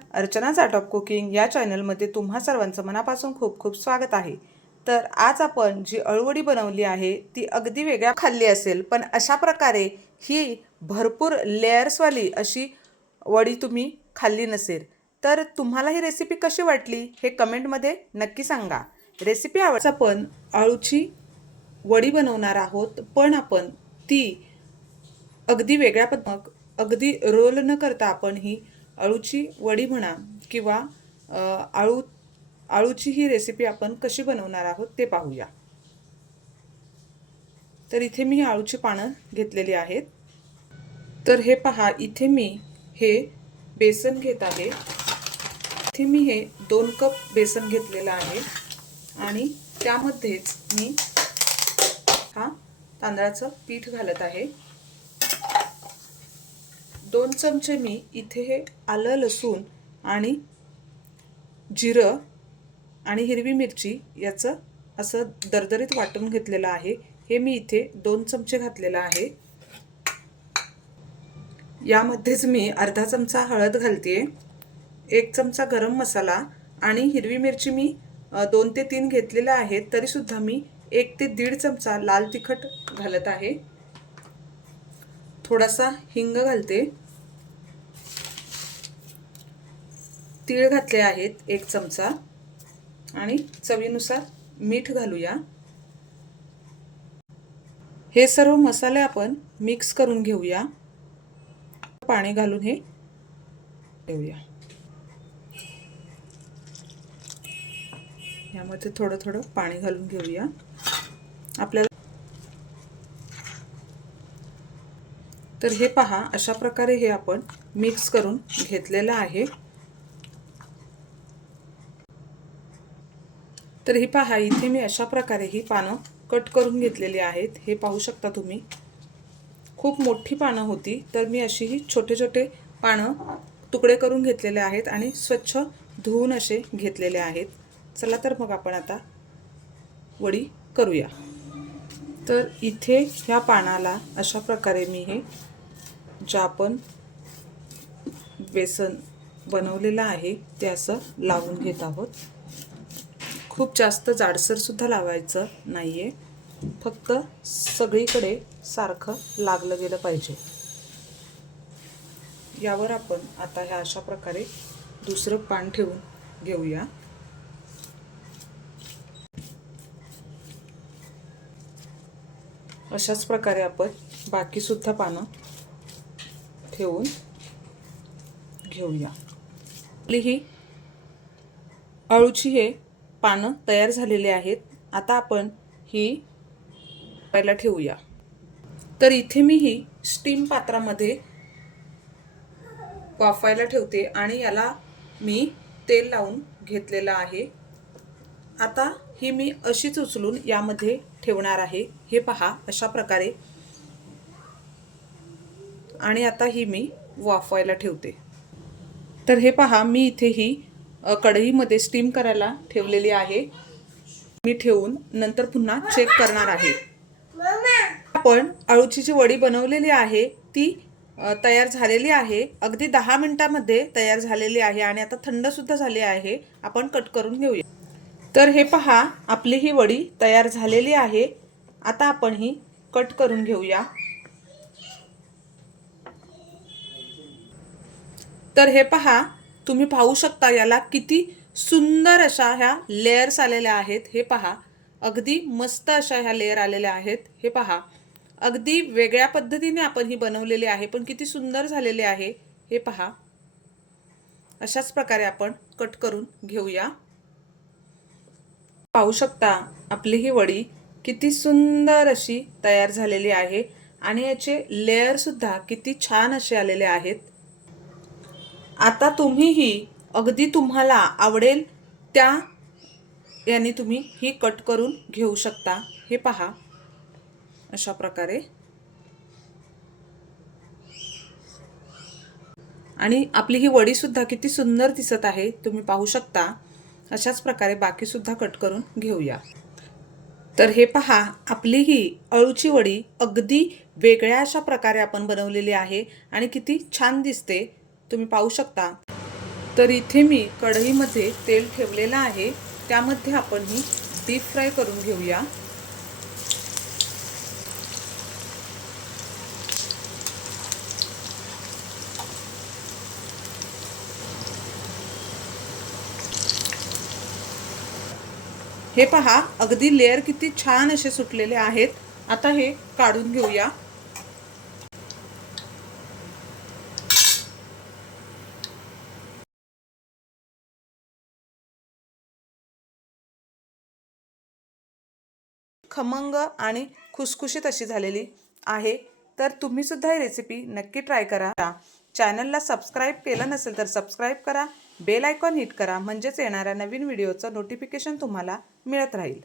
नमस्कार Archana of cooking या चॅनलमध्ये तुम्हा सर्वांचं मनापासून खूप खूप स्वागत आहे. तर आज आपण जी अळवडी बनवली आहे ती अगदी वेगळ्या खाल्ली असेल पण अशा प्रकारे ही भरपूर लेयर्सवाली अशी वडी तुम्ही खाल्ली नसेल. तर तुम्हाला ही रेसिपी कशी वाटली हे कमेंटमध्ये नक्की सांगा. रेसिपी आवडच आपण अळूची वडी बनवणार आहोत पण आपण ती अगदी वेगळ्या पद्धत अगदी रोल न करता आपण ही अळूची वडी म्हणा किंवा आळू आळूची ही रेसिपी आपण कशी बनवणार आहोत ते पाहूया. तर इथे मी आळूची पानं घेतलेली आहेत. तर हे पहा इथे मी हे बेसन घेत आहे. इथे मी हे दोन कप बेसन घेतलेलं आहे. आणि त्यामध्येच मी हा तांदळाचं पीठ घालत आहे. दोन चमचे मी इथे हे आलं लसूण आणि जिरं आणि हिरवी मिरची याचं असं दरदरीत वाटून घेतलेलं आहे. हे मी इथे दोन चमचे घातलेलं आहे. यामध्येच मी अर्धा चमचा हळद घालते एक चमचा गरम मसाला आणि हिरवी मिरची मी दोन ते तीन घेतलेल्या आहेत तरीसुद्धा मी एक ते दीड चमचा लाल तिखट घालत आहे. थोडासा हिंग घालते. तीळ घातले आहेत एक चमचा. आणि चवीनुसार मीठ घालूया. हे सर्व मसाले आपण मिक्स करून घेऊया. पाणी घालून हे ठेवूया. यामध्ये थोडं थोडं पाणी घालून घेऊया. आपल्याला तर हे पहा अशा प्रकारे हे आपण मिक्स करून घेतलेलं आहे. तर ही पहा इथे मी अशा प्रकारे ही पानं कट करून घेतलेली आहेत. हे पाहू शकता तुम्ही. खूप मोठी पानं होती तर मी अशी ही छोटे छोटे पानं तुकडे करून घेतलेले आहेत आणि स्वच्छ धुवून असे घेतलेले आहेत. चला तर मग आपण आता वडी करूया. तर इथे ह्या पानाला अशा प्रकारे मी हे जे आपण बेसन बनवलेलं आहे ते असं लावून घेत आहोत. खूप जास्त जाडसरसुद्धा लावायचं नाही आहे फक्त सगळीकडे सारखं लागलं गेलं पाहिजे. यावर आपण आता ह्या अशा प्रकारे दुसरं पान ठेवून घेऊया. अशाच प्रकारे आपण बाकीसुद्धा पानं ठेवून घेऊया. आपली ही अळूची हे पानं तयार झालेली आहेत. आता आपण ही पहिला ठेवूया. तर इथे मी ही स्टीम पात्रामध्ये वाफायला ठेवते आणि याला मी तेल लावून घेतलेलं आहे. आता ही मी अशीच उचलून यामध्ये ठेवणार आहे. हे पहा अशा प्रकारे. आणि आता ही मी वाफवायला ठेवते. तर हे पहा मी इथे ही कढईमध्ये स्टीम करायला ठेवलेली आहे. मी ठेवून नंतर पुन्हा चेक करणार आहे. आपण अळूची जी वडी बनवलेली आहे ती तयार झालेली आहे. अगदी दहा मिनिटामध्ये तयार झालेली आहे आणि आता थंड सुद्धा झाली आहे. आपण कट करून घेऊया. तर हे पहा आपली ही वडी तयार झालेली आहे. आता आपण ही कट करून घेऊया. तर हे पहा तुम्ही पाहू शकता याला किती सुंदर अशा ह्या लेयर्स आलेल्या आहेत. हे पहा. अगदी मस्त अशा ह्या लेअर आलेल्या आहेत. हे पहा. अगदी वेगळ्या पद्धतीने आपण ही बनवलेली आहे पण किती सुंदर झालेले आहे. हे पहा. अशाच प्रकारे आपण कट करून घेऊया. पाहू शकता आपली ही वडी किती सुंदर अशी तयार झालेली आहे आणि याचे लेअर सुद्धा किती छान असे आलेले आहेत. आता तुम्हीही अगदी तुम्हाला आवडेल त्या याने तुम्ही ही कट करून घेऊ शकता. हे पहा. अशा प्रकारे. आणि आपली ही वडीसुद्धा किती सुंदर दिसत आहे. तुम्ही पाहू शकता. अशाच प्रकारे बाकीसुद्धा कट करून घेऊया. तर हे पहा. आपली ही अळूची वडी अगदी वेगळ्या अशा प्रकारे आपण बनवलेली आहे. आणि किती छान दिसते. तुम्ही पाहू शकता. तर इथे मी कढईमध्ये तेल ठेवलेलं आहे. त्यामध्ये आपण ही डीप फ्राय करून घेऊया. हे पहा अगदी लेअर किती छान असे सुटलेले आहेत. आता हे काढून घेऊया. खमंग आणि खुसखुशीत अशी झालेली आहे. तर तुम्ही सुद्धा ही रेसिपी नक्की ट्राय करा. चॅनलला सबस्क्राईब केलं नसेल तर सबस्क्राईब करा. बेल आयकॉन हिट करा. म्हणजेच येणाऱ्या नवीन व्हिडिओचं नोटिफिकेशन तुम्हाला मिळत राहील.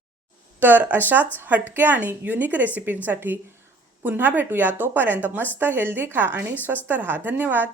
तर अशाच हटके आणि युनिक रेसिपींसाठी पुन्हा भेटूया. तोपर्यंत मस्त हेल्दी खा आणि स्वस्त रहा. धन्यवाद.